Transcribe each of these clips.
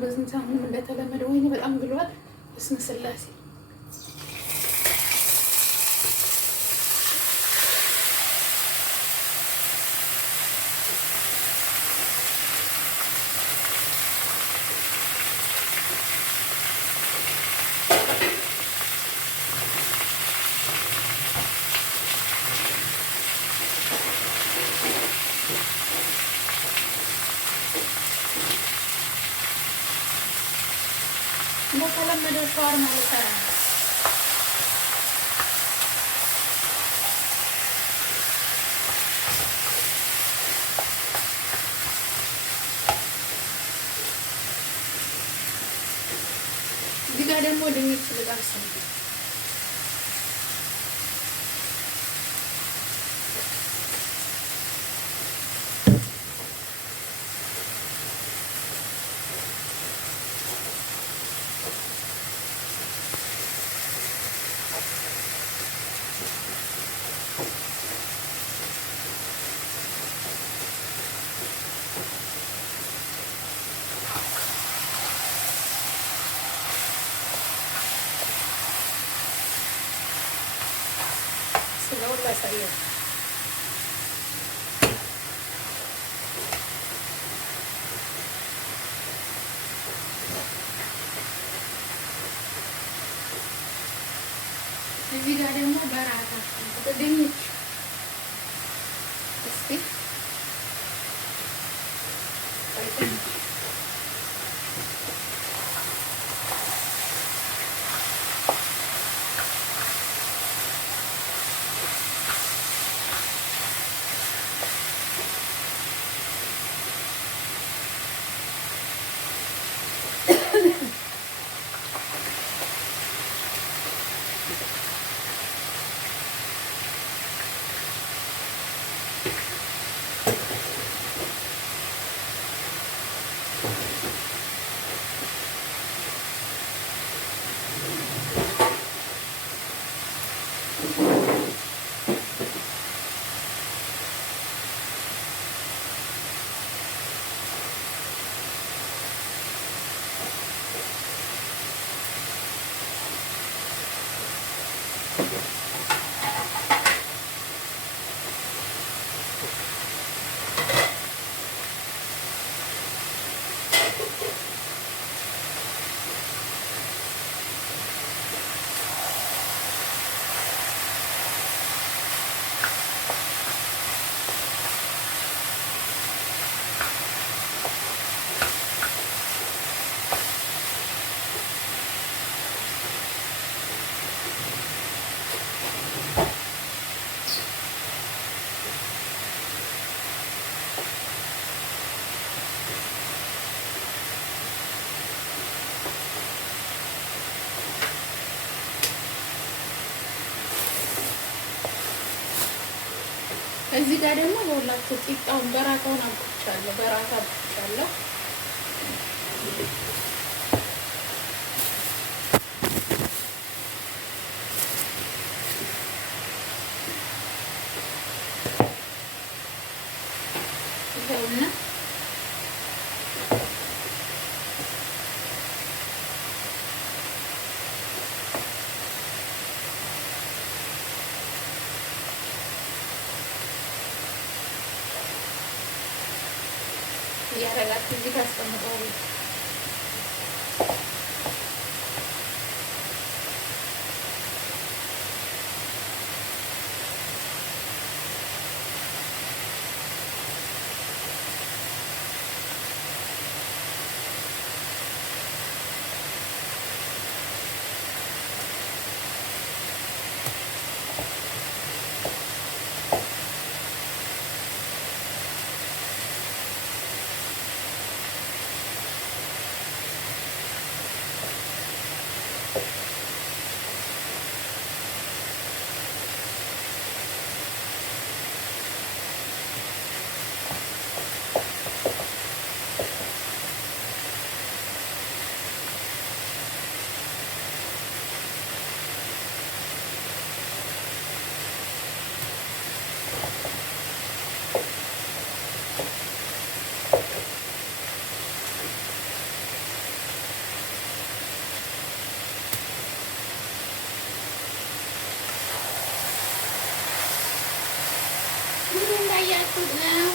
በዚህ ሳምንት እንደተለመደ ወይኔ በጣም ግሏል። በስመ ስላሴ እንደተለመደው ሻወርማ ልሰራ ነው። እዚህ ጋር ደግሞ ድንች ልጠብስ ነው። ስለውን ላሳየው። እዚህ ጋር ደግሞ በራታ ድንች እስኪ እዚህ ጋር ደግሞ የሁላችሁ ቂጣውን በራታውን አብኩቻለሁ። በራታ አብኩቻለሁ። ይኸውና እያደረጋችሁ እዚህ ታስቀምጠው። እያያችሁት ነው።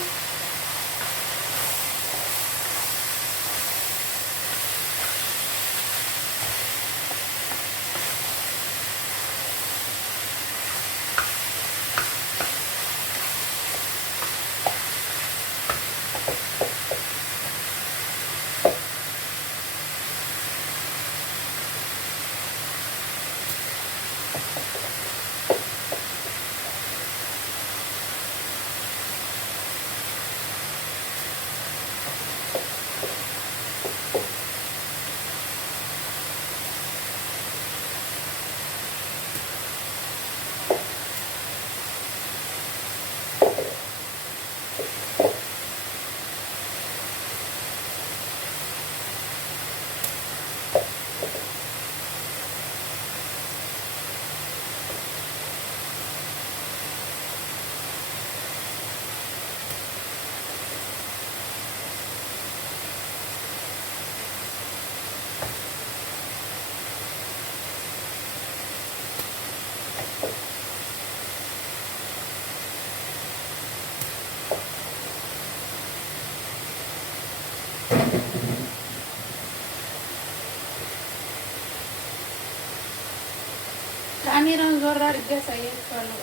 ካሜራውን ዞር አድርጌ አሳያችኋለሁ።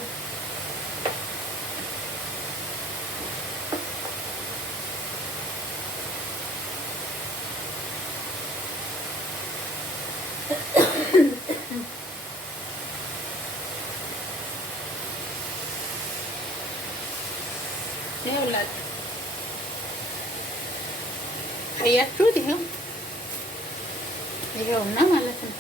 ይኸውላችሁ አያችሁት? ይኸውና ማለት ነው።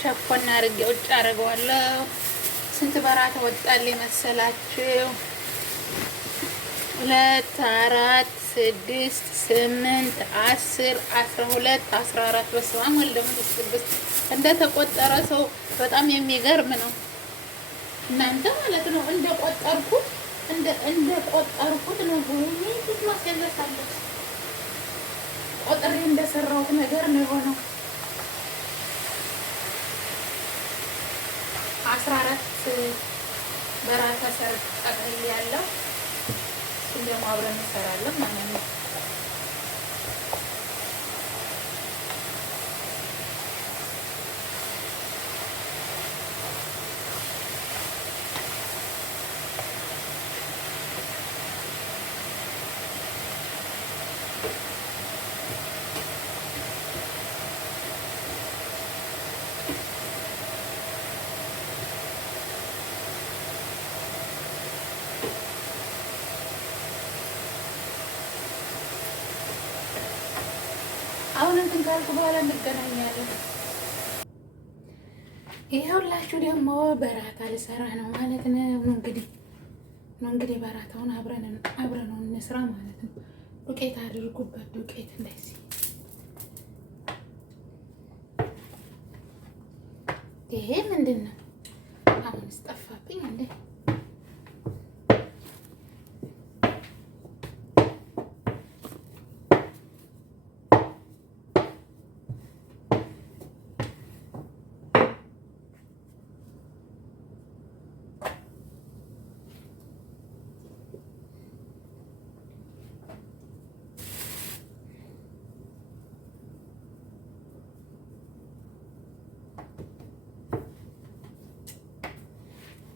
ሸፎና አድርጌ ውጭ አደርገዋለሁ። ስንት በራት ወጣልኝ መሰላችሁ? 2 4 6 8 10 12 14 በስመ አብ ወልድ መንፈስ ቅዱስ እንደተቆጠረ ሰው በጣም የሚገርም ነው እናንተ ማለት ነው። እንደቆጠርኩት ነው። ምን ማስያዘት አለ? ቆጥሬ እንደሰራሁት ነገር ነው የሆነው። 14 በራታ ሰርቅ ጠቅልል ያለው እንደሞ አብረን እንሰራለን ማለት ነው። አሁን እንትን ካልኩ በኋላ እንገናኛለን። ይኸውላችሁ ደግሞ በራታ ልሰራ ነው ማለት ነው። እንግዲህ በራታውን አብረን እንስራ ማለት ነው። ዱቄት አድርጉበት። ዱቄት እንደዚህ ይሄ ምንድን ነው? አሁን ስጠፋብኝ እንዴ!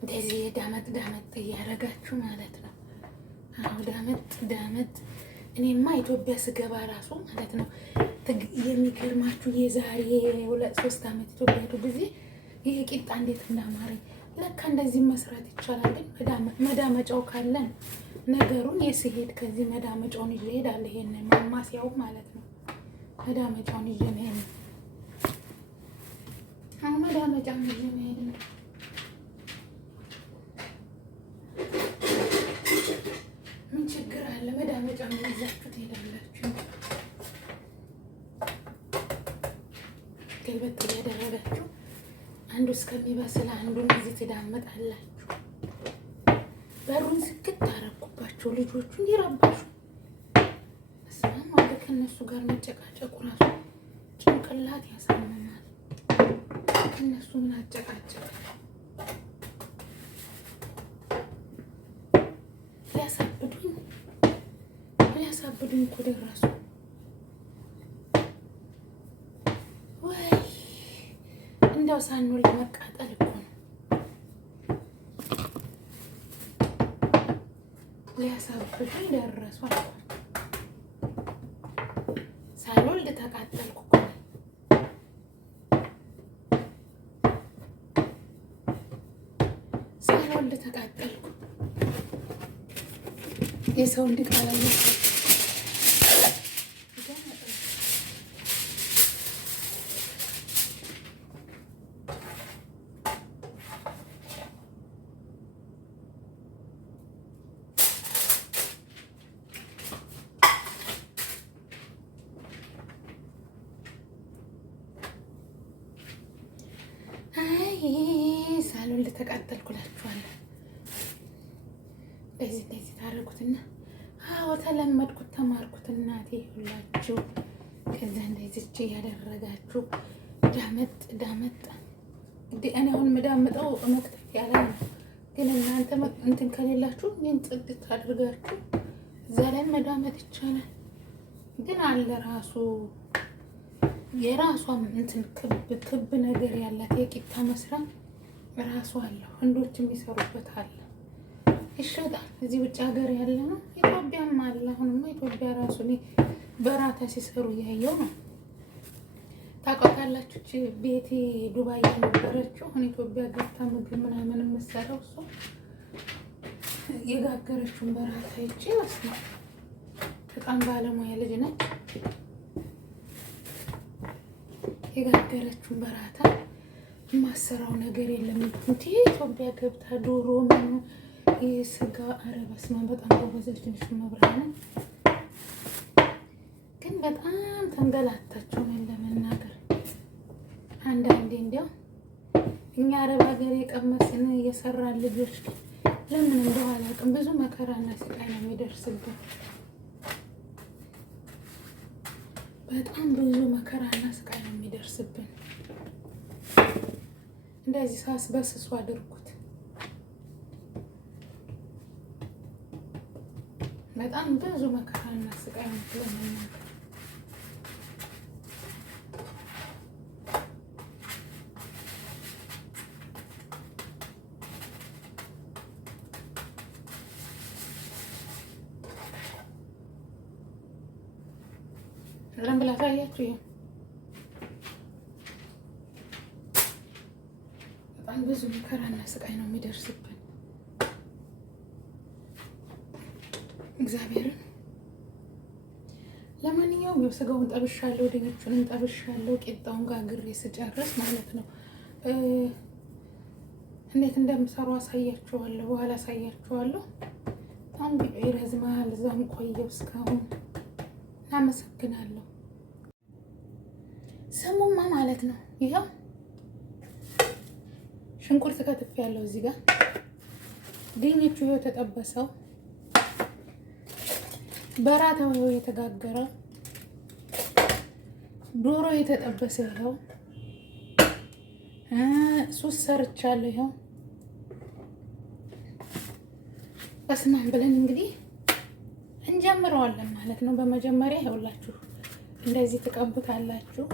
እንደዚህ ዳመጥ እያደረጋችሁ ማለት ነው። አዎ ዳመጥ እኔማ ኢትዮጵያ ስገባ ራሱ ማለት ነው የሚገርማችሁ የዛሬ 2-3 ዓመት ኢትዮጵያ ጊዜ ይሄ ቂጣ እንዴት እንዳማረኝ ለካ እንደዚህ መስራት ይቻላል። ግን መዳመጫው ካለን ነገሩን የስሄድ ከዚህ መዳመጫውን ይዤ እሄዳለሁ። ይሄን ማማሲያው ማለት ነው። መዳመጫውን ይዤ መሄድ ነው። አሁን መዳመጫውን ይዤ መሄድ ነው። ምን ችግር አለ? መዳመጫውን ይዛችሁ ትሄዳላችሁ። ገልበጥ እያደረጋችሁ አንዱ እስከሚበስል አንዱን እዚህ ትዳመጣላችሁ። በሩን ዝግት ታረቁባቸው ልጆቹ እንዲረባሹ እስማም ወደ ከነሱ ጋር መጨቃጨቁ ራሱ ጭንቅላት ያሳምማል። እነሱ ምን አጨቃጨቅ ሊያሳብዱኝ እኮ ደረሱ። ወይ እንደው ሳንወልድ መቃጠል እኮ ነው። ሊያሳብዱኝ ደረሱ አልኳቸው። ሳልወልድ ተቃጠልኩ እኮ ነው። ሳልወልድ ተቃጠልኩ። የሰው እንዲቃላ ሳልወልድ ተቃጠልኩላችኋለሁ። እንደዚህ ታደርጉትና አዎ ተለመድኩት፣ ተማርኩት። እናቴ ሁላችሁ ከዛ እንደዚች እያደረጋችሁ ዳመጥ እኔ አሁን የምዳምጠው መክተፊያ ላይ ነው። ግን እናንተ እንትን ከሌላችሁ እኔን ጽድት አድርጋችሁ እዛ ላይ መዳመጥ ይቻላል። ግን አለ ራሱ የራሷም እንትን ክብ ነገር ያላት የቂጣ መስራት ራሱ አለው። ህንዶች የሚሰሩበት አለ፣ ይሸጣል። እዚህ ውጭ ሀገር ያለ ነው። ኢትዮጵያም አለ። አሁንማ ኢትዮጵያ ራሱ እኔ በራታ ሲሰሩ እያየው ነው። ታውቃላችሁ ቤቴ ዱባይ የነበረችው አሁን ኢትዮጵያ ገብታ ምግብ ምናምን የምትሰራው እሱ የጋገረችውን በራታ ይቺ ይመስላል። በጣም ባለሙያ ልጅ ነች። የጋገረችውን በራታ የማሰራው ነገር የለም። እንዴ ኢትዮጵያ ገብታ ዶሮ ምን የስጋ አረበስማ በጣም ጎበዝ ልጅ ነች። መብራን ግን በጣም ተንገላታችሁ ነው ለመናገር። አንዳንዴ እንዲያው እኛ አረብ ሀገር የቀመስን እየሰራን ልጆች ለምን እንደው አላውቅም፣ ብዙ መከራና ስቃይ ነው የሚደርስብን። በጣም ብዙ መከራና ስቃይ ነው የሚደርስብን። እንደዚህ ሳስበስሱ አድርጉት። በጣም ብዙ መከራና ስቃይ ነው ለመናገር። ለምን ላሳያችሁ? ይሄ በጣም ብዙ መከራና ስቃይ ነው የሚደርስብን። እግዚአብሔርን ለማንኛውም ያው ስጋውን ጠብሻለሁ፣ ድንቹንም ጠብሻለሁ። ቂጣውን ጋግሬ ስጨርስ ማለት ነው እንዴት እንደምሰሩ አሳያችኋለሁ። በኋላ አሳያችኋለሁ። በጣም ይረዝማል። እዛም ቆየው እስካሁን። አመሰግናለሁ። ስሙማ ማለት ነው ይኸው ሽንኩርት ከትፍ ያለው እዚህ ጋር ድንቹ ይኸው የተጠበሰው፣ በራታው ይኸው የተጋገረው፣ ዶሮ የተጠበሰው ይኸው፣ ሱስ ሰርቻለሁ ይኸው። በስማን ብለን እንግዲህ እንጀምረዋለን ማለት ነው። በመጀመሪያ ይኸውላችሁ እንደዚህ ትቀቡታላችሁ።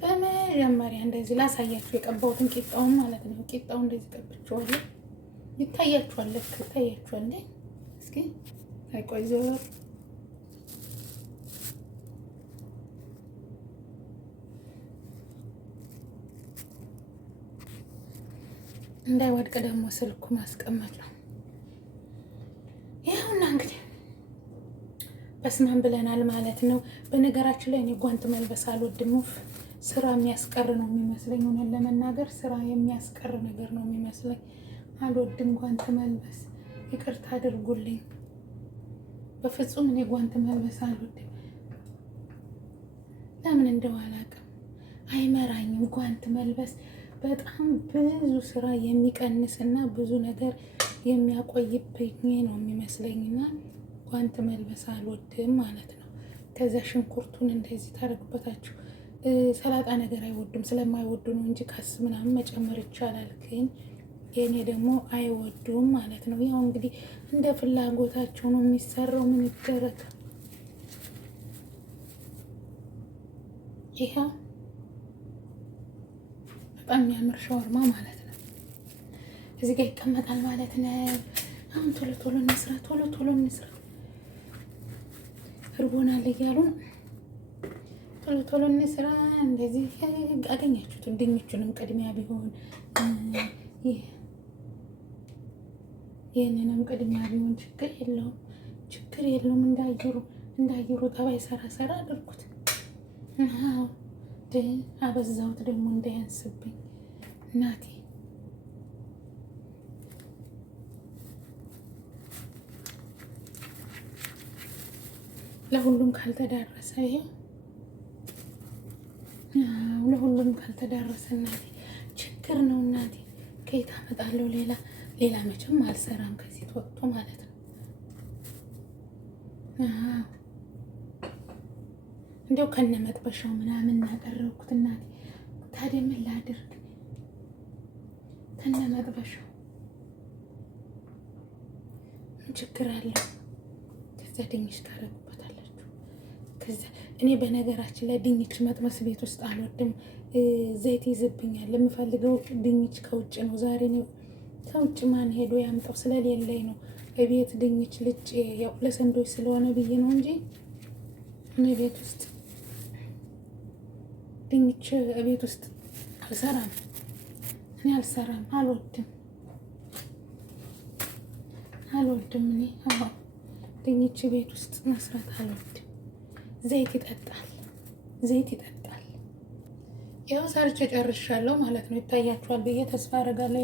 በመጀመሪያ እንደዚህ ላሳያችሁ የቀባሁትን ቂጣውን ማለት ነው። ቂጣው እንደዚህ ቀብቼዋለሁ። ይታያችኋል፣ ልክ ይታያችኋል። እስኪ አይቆይ ዞር እንዳይወድቅ ደግሞ ስልኩ ማስቀመጥ ነው። ይኸውና እንግዲህ በስማን ብለናል ማለት ነው። በነገራችን ላይ እኔ ጓንት መልበስ አልወድም። ስራ የሚያስቀር ነው የሚመስለኝ። ሆነን ለመናገር ስራ የሚያስቀር ነገር ነው የሚመስለኝ። አልወድም ጓንት መልበስ። ይቅርታ አድርጉልኝ። በፍጹም እኔ ጓንት መልበስ አልወድም። ለምን እንደው አላውቅም። አይመራኝም። ጓንት መልበስ በጣም ብዙ ስራ የሚቀንስና ብዙ ነገር የሚያቆይብኝ ነው የሚመስለኝና ጓንት መልበስ አልወድም ማለት ነው። ከዛ ሽንኩርቱን እንደዚህ ታደርጉበታችሁ። ሰላጣ ነገር አይወዱም፣ ስለማይወዱ ነው እንጂ ካስ ምናምን መጨመር ይቻላል። ግን የእኔ ደግሞ አይወዱም ማለት ነው። ያው እንግዲህ እንደ ፍላጎታቸው ነው የሚሰራው። ምን ይደረግ። ይኸው በጣም የሚያምር ሻወርማ ማለት ነው። እዚህ ጋር ይቀመጣል ማለት ነው። አሁን ቶሎ ቶሎ እንስራ፣ ቶሎ ቶሎ እንስራ። እርቦናል እያሉ ቶሎ ቶሎ እንስራ። እንደዚህ አገኛችሁትን ድንቹንም ቅድሚያ ቢሆን ይህንንም ቅድሚያ ቢሆን ችግር የለውም፣ ችግር የለውም። እንዳየሩ ጠባይ ሰራ አድርጉት። አዎ አበዛሁት ደግሞ እንዳያንስብኝ እናቴ። ለሁሉም ካልተዳረሰ ይሄው ለሁሉም ካልተዳረሰ እናቴ ችግር ነው እናቴ። ከየት አመጣለሁ ሌላ መቼም አልሰራም ከዚህ ወጥቶ ማለት ነው። እንዲያው ከነ መጥበሻው ምናምን እናቀረብኩት እናቴ። ታዲያ ምን ላድርግ? ከነ መጥበሻው ምን ችግር አለው? ከዛ ድንች ታደርጉበታላችሁ። ከዛ እኔ በነገራችን ላይ ድንች መጥበስ ቤት ውስጥ አልወድም፣ ዘይት ይዝብኛል። የምፈልገው ድንች ከውጭ ነው። ዛሬ ነው ከውጭ ማን ሄዶ ያምጣው ስለሌለኝ ነው በቤት ድንች ልጭ። ያው ለሰንዶች ስለሆነ ብዬ ነው እንጂ እኔ ቤት ውስጥ ድንች ቤት ውስጥ አልሰራም። እኔ አልሰራም፣ አልወድም። እኔ ድንች ቤት ውስጥ መስራት አልወድም። ዘይት ይጠጣል። ያው ሰርቼ ጨርሻለሁ ማለት ነው። ይታያችኋል ብዬ ተስፋ አደርጋለሁ።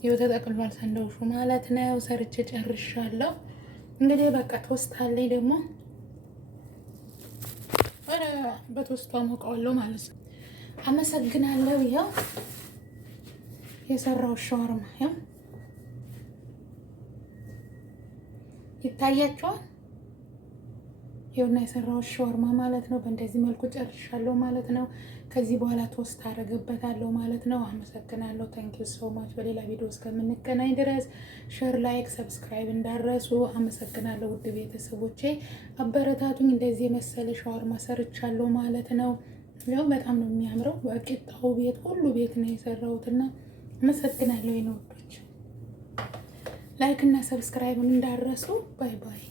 ይኸው ተጠቅልሏል ሰንደውሹ ማለት ነው። ሰርቼ ጨርሻለሁ። እንግዲህ በቃ ቶስት አለኝ ደግሞ በቶስቷ ሞቀዋለሁ ማለት ነው። አመሰግናለሁ። ይኸው የሰራው ሻወርማ ያው ይታያችኋል። ይኸውና የሰራው ሻወርማ ማለት ነው። በእንደዚህ መልኩ ጨርሻለሁ ማለት ነው። ከዚህ በኋላ ቶስት አደርግበታለሁ ማለት ነው። አመሰግናለሁ። ታንኪዩ ሶ ማች። በሌላ ቪዲዮ እስከምንገናኝ ድረስ ሼር፣ ላይክ፣ ሰብስክራይብ እንዳረሱ። አመሰግናለሁ ውድ ቤተሰቦቼ፣ አበረታቱኝ። እንደዚህ የመሰለ ሻወርማ ሰርቻለሁ ማለት ነው። ያው በጣም ነው የሚያምረው። በቂጣው ቤት ሁሉ ቤት ነው የሰራሁትና አመሰግናለሁ። የኔ ውዶች ላይክ እና ሰብስክራይብ እንዳረሱ። ባይ ባይ።